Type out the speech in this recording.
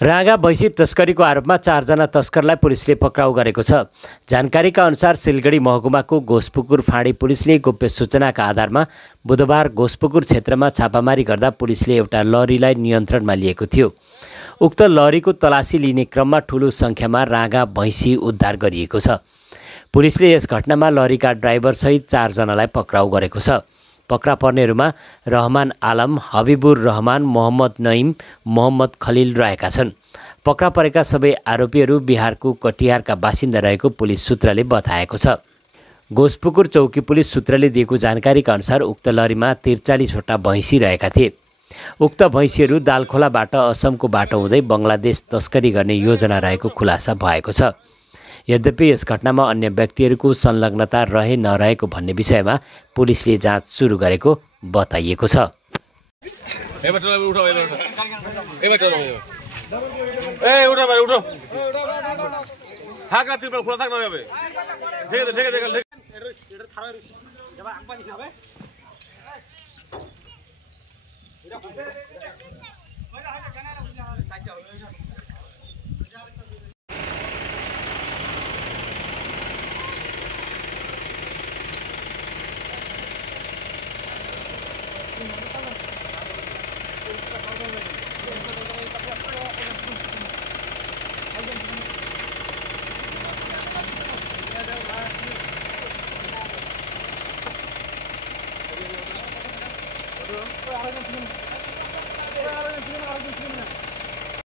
राँगा भैँसी तस्करीको आरोपमा 4 जना तस्करलाई पुलिसले पक्राउ गरेको छ। जानकारीका अनुसार सिलगढी महकुमाको घोषपुकुर फाँडी पुलिसले गोप्य सूचनाका आधारमा बुधबार घोषपुकुर क्षेत्रमा छापामारी गर्दा पुलिसले एउटा लरीलाई नियन्त्रणमा लिएको थियो। उक्त लरीको तलासी लिने क्रममा ठूलो सङ्ख्यामा राँगा भैँसी उद्धार गरिएको छ। पुलिसले यस घटनामा लरीका ड्राइभरसहित 4 जनालाई पक्राउ गरेको छ। पक्रा पर्नेहरूमा रहमान आलम, हबिबुर रहमान, मोहम्मद नइम, मोहम्मद खलिल रहेका छन्। पक्रा परेका सबै आरोपीहरू बिहारको कटिहारका बासिन्दा रहेको पुलिस सूत्रले बताएको छ। घोषपुकुर चौकी पुलिस सूत्रले दिएको जानकारीका अनुसार उक्त लरीमा 43वटा भैँसी रहेका थिए। उक्त भैँसीहरू दालखोलाबाट असमको बाटो हुँदै बङ्गलादेश तस्करी गर्ने योजना रहेको खुलासा भएको छ। यद्यपि यस घटनामा अन्य व्यक्तिहरूको संलग्नता रहे नरहेको भन्ने विषयमा पुलिसले जाँच सुरु गरेको बताइएको छ। Argentina.